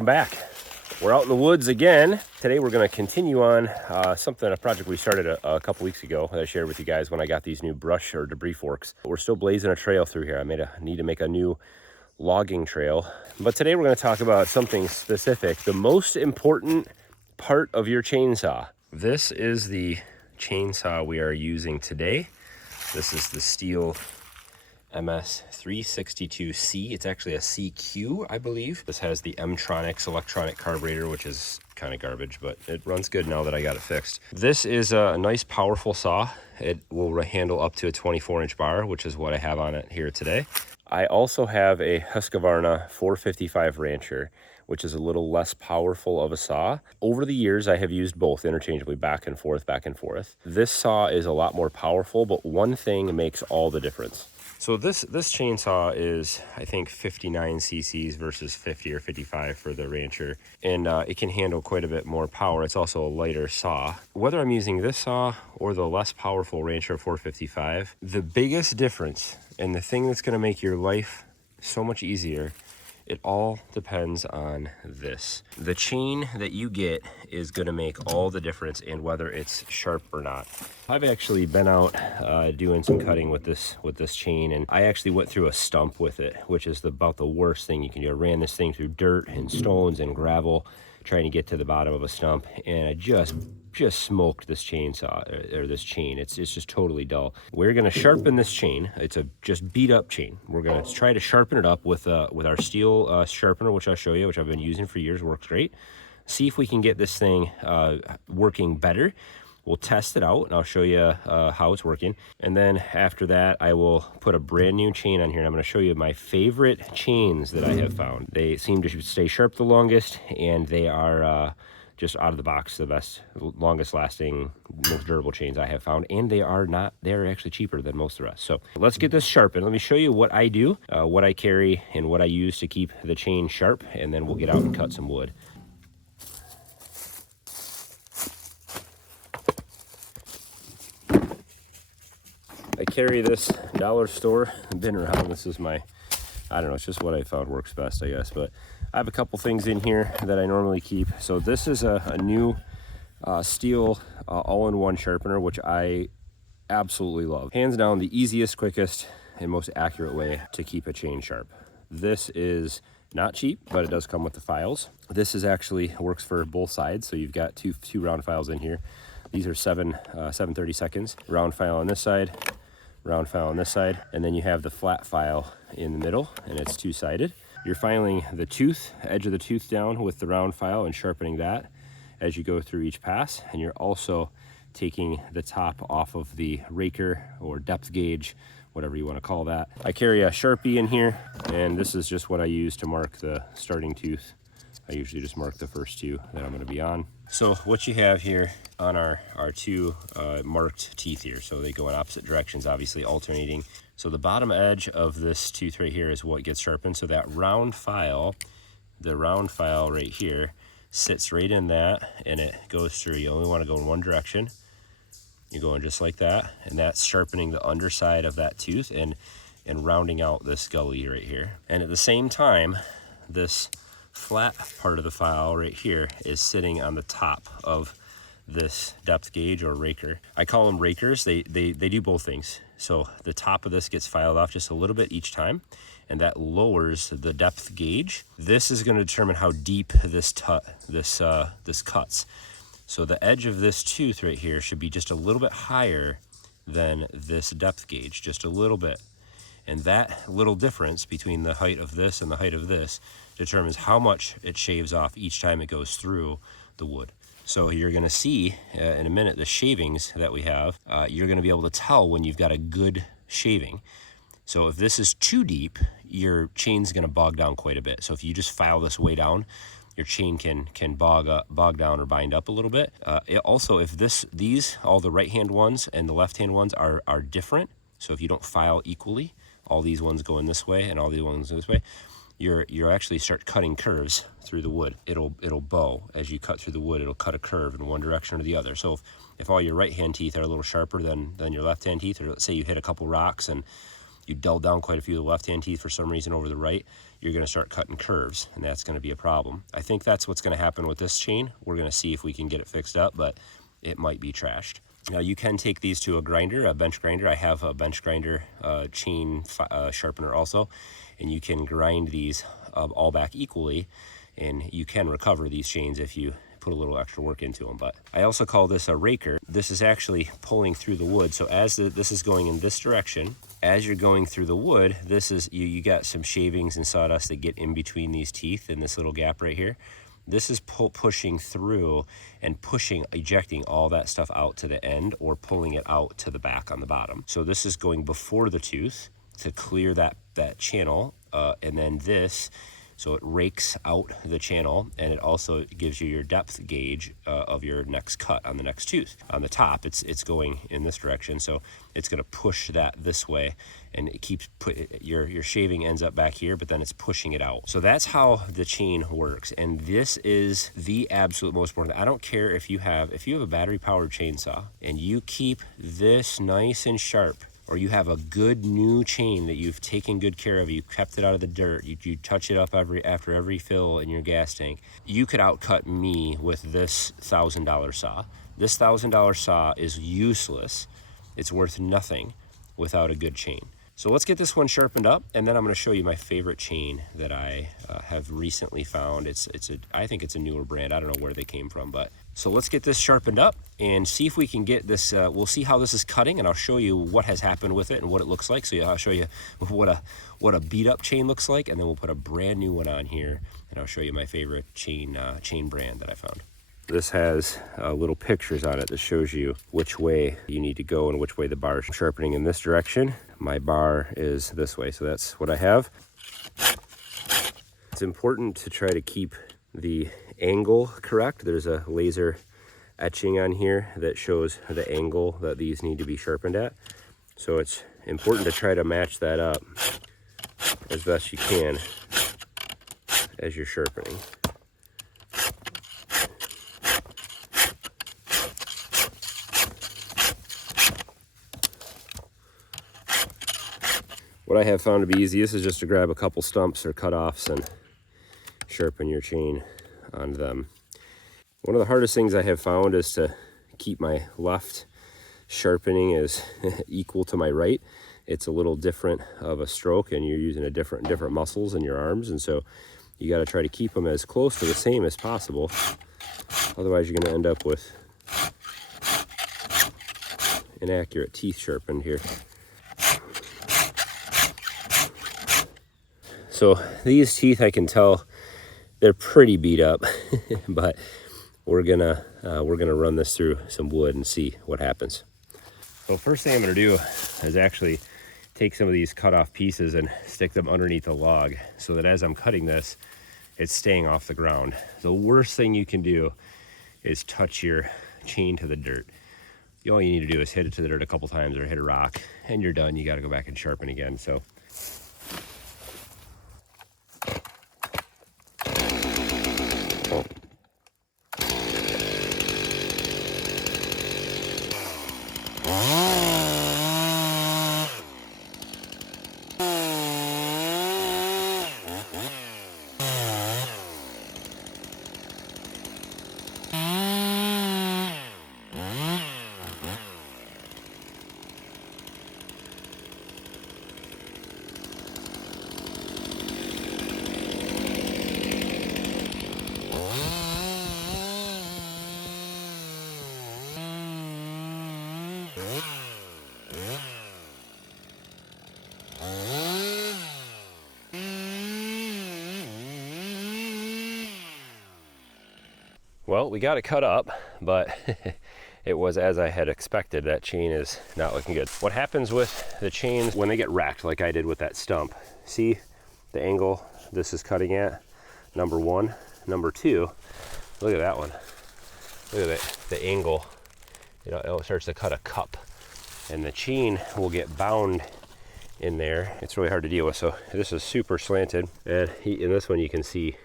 welcome back. We're out in the woods again. Today we're going to continue on a project we started a couple weeks ago that I shared with you guys when I got these new brush or debris forks. We're still blazing a trail through here. I need to make a new logging trail. But today we're going to talk about something specific, the most important part of your chainsaw. This is the chainsaw we are using today. This is the Stihl MS362C. It's actually a CQ, I believe. This has the M-Tronics electronic carburetor, which is kind of garbage, but it runs good now that I got it fixed. This is a nice, powerful saw. It will handle up to a 24-inch bar, which is what I have on it here today. I also have a Husqvarna 455 Rancher, which is a little less powerful of a saw. Over the years, I have used both interchangeably, back and forth, back and forth. This saw is a lot more powerful, but one thing makes all the difference. So this chainsaw is, I think, 59 cc's versus 50 or 55 for the Rancher, and it can handle quite a bit more power. It's also a lighter saw. Whether I'm using this saw or the less powerful Rancher 455, the biggest difference and the thing that's going to make your life so much easier, it all depends on this. The chain that you get is going to make all the difference in whether it's sharp or not. I've actually been out doing some cutting with this chain, and I actually went through a stump with it, which is about the worst thing you can do. I ran this thing through dirt and stones and gravel trying to get to the bottom of a stump, and I just smoked this chainsaw, or this chain. It's just totally dull. We're gonna sharpen this chain. It's a just beat up chain. We're gonna try to sharpen it up with our Stihl sharpener, which I'll show you, which I've been using for years, works great. See if we can get this thing working better. We'll test it out and I'll show you how it's working. And then after that, I will put a brand new chain on here, and I'm gonna show you my favorite chains that I have found. They seem to stay sharp the longest, and they are just out of the box the best, longest lasting, most durable chains I have found. And they're actually cheaper than most of the rest. So let's get this sharpened. Let me show you what I do, what I carry, and what I use to keep the chain sharp, and then we'll get out and cut some wood. I carry this dollar store. I've been around. This is I don't know, it's just what I found works best, I guess. But I have a couple things in here that I normally keep. So this is a new Stihl all-in-one sharpener, which I absolutely love. Hands down, the easiest, quickest, and most accurate way to keep a chain sharp. This is not cheap, but it does come with the files. This is actually works for both sides. So you've got two round files in here. These are 7/32, round file on this side, round file on this side, and then you have the flat file in the middle, and it's two-sided. You're filing the edge of the tooth down with the round file and sharpening that as you go through each pass, and you're also taking the top off of the raker or depth gauge, whatever you want to call that. I carry a Sharpie in here, and this is just what I use to mark the starting tooth. I usually just mark the first two that I'm going to be on. So what you have here on our two marked teeth here, so they go in opposite directions, obviously alternating. So the bottom edge of this tooth right here is what gets sharpened. So that round file, the round file right here, sits right in that, and it goes through. You only want to go in one direction. You're going just like that, and that's sharpening the underside of that tooth and rounding out this gully right here. And at the same time, this flat part of the file right here is sitting on the top of this depth gauge or raker. I call them rakers. They do both things. So the top of this gets filed off just a little bit each time, and that lowers the depth gauge. This is going to determine how deep this cuts. So the edge of this tooth right here should be just a little bit higher than this depth gauge, just a little bit. And that little difference between the height of this and the height of this determines how much it shaves off each time it goes through the wood. So you're going to see in a minute the shavings that we have. You're going to be able to tell when you've got a good shaving. So if this is too deep, your chain's going to bog down quite a bit. So if you just file this way down, your chain can bog down or bind up a little bit. Also, if these all the right hand ones and the left hand ones are different, so if you don't file equally, all these ones going this way and all these ones this way, you're actually start cutting curves through the wood. It'll bow as you cut through the wood. It'll cut a curve in one direction or the other. So if all your right hand teeth are a little sharper than your left hand teeth, or let's say you hit a couple rocks and you dulled down quite a few of the left hand teeth for some reason over the right, you're going to start cutting curves, and that's going to be a problem. I think that's what's going to happen with this chain. We're going to see if we can get it fixed up, but it might be trashed. Now you can take these to a grinder, a bench grinder. I have a bench grinder chain sharpener also, and you can grind these all back equally, and you can recover these chains if you put a little extra work into them. But I also call this a raker. This is actually pulling through the wood. So as this is going in this direction, as you're going through the wood, this is you got some shavings and sawdust that get in between these teeth in this little gap right here. This is pushing through and ejecting all that stuff out to the end, or pulling it out to the back on the bottom. So this is going before the tooth to clear that channel, and then this, so it rakes out the channel, and it also gives you your depth gauge of your next cut on the next tooth. On the top, it's going in this direction, so it's going to push that this way, and it keeps your shaving ends up back here, but then it's pushing it out. So that's how the chain works, and this is the absolute most important. I don't care if you have a battery powered chainsaw and you keep this nice and sharp, or you have a good new chain that you've taken good care of, you kept it out of the dirt, you touch it up after every fill in your gas tank, you could outcut me with this $1,000 saw. This $1,000 saw is useless. It's worth nothing without a good chain. So let's get this one sharpened up, and then I'm going to show you my favorite chain that I have recently found. I think it's a newer brand. I don't know where they came from, but so let's get this sharpened up and see if we can get this. We'll see how this is cutting, and I'll show you what has happened with it and what it looks like. So I'll show you what a beat up chain looks like, and then we'll put a brand new one on here, and I'll show you my favorite chain brand that I found. This has little pictures on it that shows you which way you need to go and which way the bar is sharpening in this direction. My bar is this way, so that's what I have. It's important to try to keep the angle correct. There's a laser etching on here that shows the angle that these need to be sharpened at. So it's important to try to match that up as best you can as you're sharpening. What I have found to be easy, this is just to grab a couple stumps or cutoffs and sharpen your chain on them. One of the hardest things I have found is to keep my left sharpening as equal to my right. It's a little different of a stroke, and you're using different muscles in your arms, and so you got to try to keep them as close to the same as possible. Otherwise, you're going to end up with inaccurate teeth sharpened here. So these teeth, I can tell they're pretty beat up, but we're gonna run this through some wood and see what happens. So first thing I'm gonna do is actually take some of these cut off pieces and stick them underneath the log, so that as I'm cutting this, it's staying off the ground. The worst thing you can do is touch your chain to the dirt. All you need to do is hit it to the dirt a couple times or hit a rock, and you're done. You got to go back and sharpen again. So well, we got it cut up, but it was as I had expected. That chain is not looking good. What happens with the chains when they get racked, like I did with that stump? See the angle this is cutting at? Number one. Number two, look at that one. Look at the angle. It starts to cut a cup, and the chain will get bound in there. It's really hard to deal with. So this is super slanted, and in this one you can see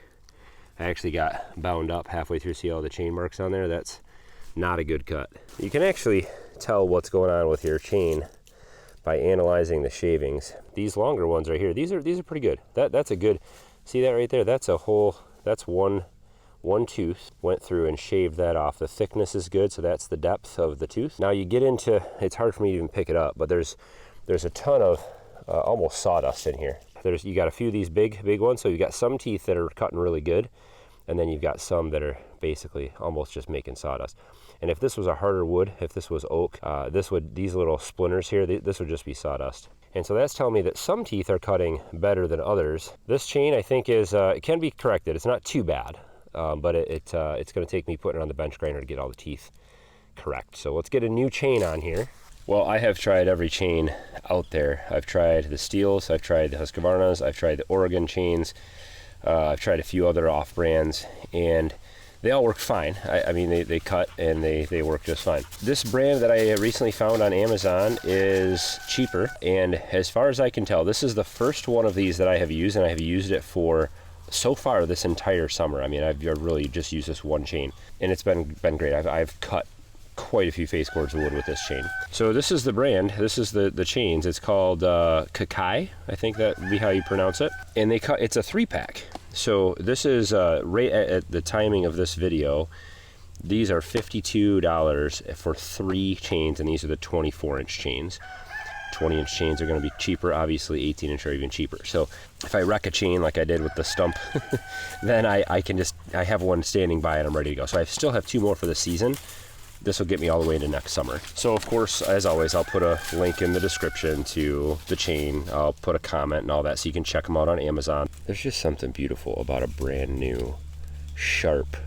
I actually got bound up halfway through. See all the chain marks on there? That's not a good cut. You can actually tell what's going on with your chain by analyzing the shavings. These longer ones right here, these are pretty good. That's a good, see that right there? That's one tooth, went through and shaved that off. The thickness is good, so that's the depth of the tooth. Now you get into, it's hard for me to even pick it up, but there's a ton of almost sawdust in here. You got a few of these big ones, so you got some teeth that are cutting really good, and then you've got some that are basically almost just making sawdust. And if this was a harder wood, if this was oak, these little splinters here, this would just be sawdust. And so that's telling me that some teeth are cutting better than others. This chain, I think, it can be corrected. It's not too bad, but it's going to take me putting it on the bench grinder to get all the teeth correct. So let's get a new chain on here. Well, I have tried every chain out there. I've tried the Steels, I've tried the Husqvarnas, I've tried the Oregon chains, I've tried a few other off-brands, and they all work fine. I mean, they cut and they work just fine. This brand that I recently found on Amazon is cheaper, and as far as I can tell, this is the first one of these that I have used, and I have used it for so far this entire summer. I mean, I've really just used this one chain, and it's been great. I've cut quite a few face cords of wood with this chain. So this is the brand, this is the chains. It's called Kakai, I think that would be how you pronounce it. And it's a 3-pack. So this is right at the timing of this video, these are $52 for 3 chains, and these are the 24-inch chains. 20-inch chains are going to be cheaper, obviously 18-inch are even cheaper. So if I wreck a chain like I did with the stump, then I have one standing by and I'm ready to go. So I still have 2 more for the season. This will get me all the way into next summer. So of course, as always, I'll put a link in the description to the chain. I'll put a comment and all that, so you can check them out on Amazon. There's just something beautiful about a brand new, sharp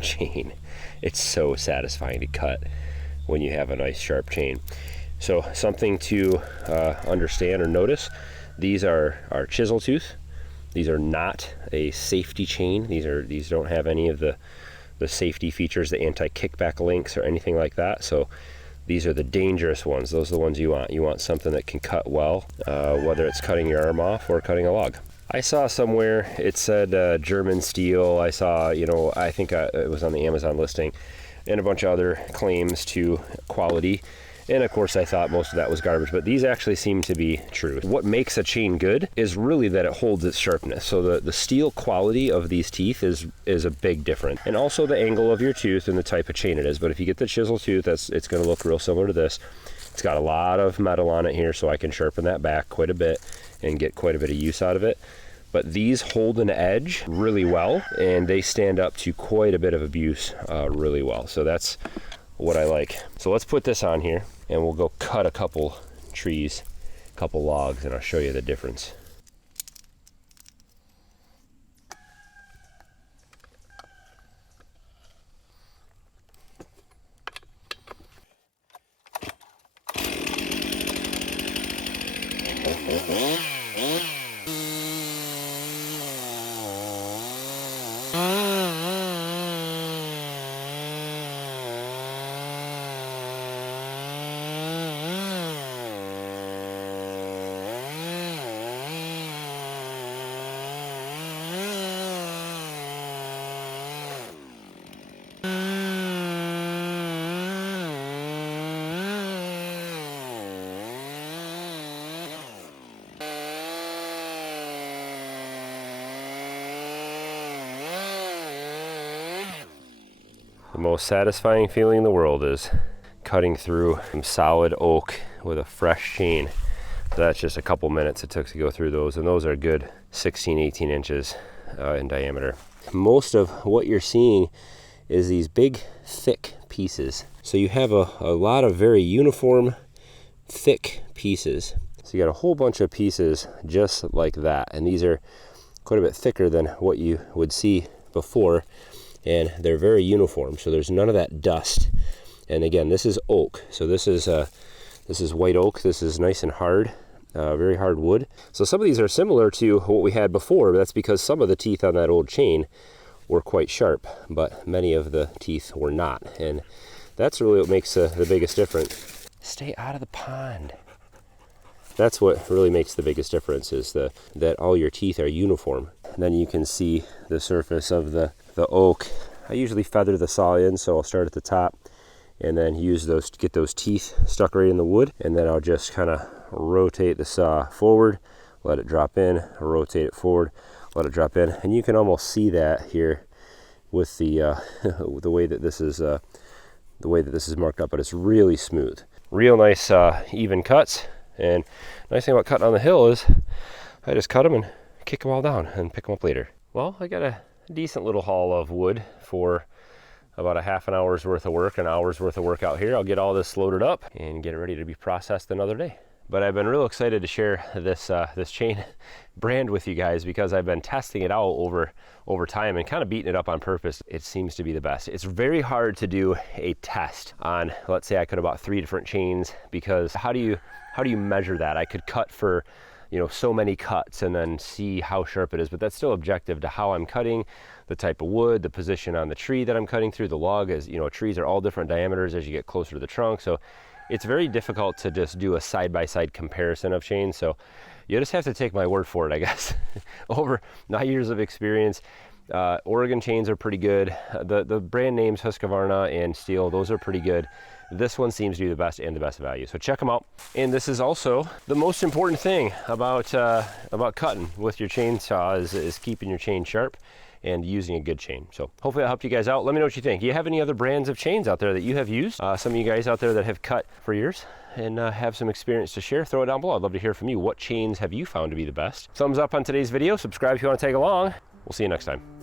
chain. It's so satisfying to cut when you have a nice sharp chain. So something to understand or notice, these are chisel tooth. These are not a safety chain. These don't have any of the safety features, the anti-kickback links or anything like that. So these are the dangerous ones. Those are the ones you want. You want something that can cut well, whether it's cutting your arm off or cutting a log. I saw somewhere it said German steel. I saw, I think it was on the Amazon listing, and a bunch of other claims to quality. And of course I thought most of that was garbage, but these actually seem to be true. What makes a chain good is really that it holds its sharpness. So the steel quality of these teeth is a big difference. And also the angle of your tooth and the type of chain it is. But if you get the chisel tooth, it's gonna look real similar to this. It's got a lot of metal on it here, so I can sharpen that back quite a bit and get quite a bit of use out of it. But these hold an edge really well, and they stand up to quite a bit of abuse really well. So that's what I like. So let's put this on here and we'll go cut a couple trees, a couple logs, and I'll show you the difference. The most satisfying feeling in the world is cutting through some solid oak with a fresh chain. So that's just a couple minutes it took to go through those, and those are good 16-18 inches in diameter. Most of what you're seeing is these big thick pieces. So you have a lot of very uniform thick pieces. So you got a whole bunch of pieces just like that, and these are quite a bit thicker than what you would see before, and they're very uniform, so there's none of that dust. And again, this is oak, so this is white oak. This is nice and hard, very hard wood. So some of these are similar to what we had before, but that's because some of the teeth on that old chain were quite sharp, but many of the teeth were not, and that's really what makes the biggest difference. Stay out of the pond. That's what really makes the biggest difference, is that all your teeth are uniform. And then you can see the surface of the oak. I usually feather the saw in, so I'll start at the top and then use those to get those teeth stuck right in the wood, and then I'll just kind of rotate the saw forward, let it drop in, rotate it forward, let it drop in, and you can almost see that here with the the way that this is marked up, but it's really smooth. Real nice even cuts. And nice thing about cutting on the hill is I just cut them and kick them all down and pick them up later. Well, I got a decent little haul of wood for about a half an hour's worth of work, an hour's worth of work out here. I'll get all this loaded up and get it ready to be processed another day. But I've been real excited to share this this chain brand with you guys because I've been testing it out over time and kind of beating it up on purpose. It seems to be the best. It's very hard to do a test on, let's say I cut about 3 different chains, because how do you measure that? I could cut for, you know, so many cuts and then see how sharp it is, but that's still objective to how I'm cutting, the type of wood, the position on the tree that I'm cutting through. The log is, you know, trees are all different diameters as you get closer to the trunk, so it's very difficult to just do a side-by-side comparison of chains. So you just have to take my word for it, I guess. Over 9 years of experience, Oregon chains are pretty good. The brand names Husqvarna and Steel, those are pretty good. This one seems to be the best and the best value. So check them out. And this is also the most important thing about cutting with your chainsaw is keeping your chain sharp and using a good chain. So hopefully that helped you guys out. Let me know what you think. Do you have any other brands of chains out there that you have used? Some of you guys out there that have cut for years and have some experience to share, throw it down below. I'd love to hear from you. What chains have you found to be the best? Thumbs up on today's video. Subscribe if you want to tag along. We'll see you next time.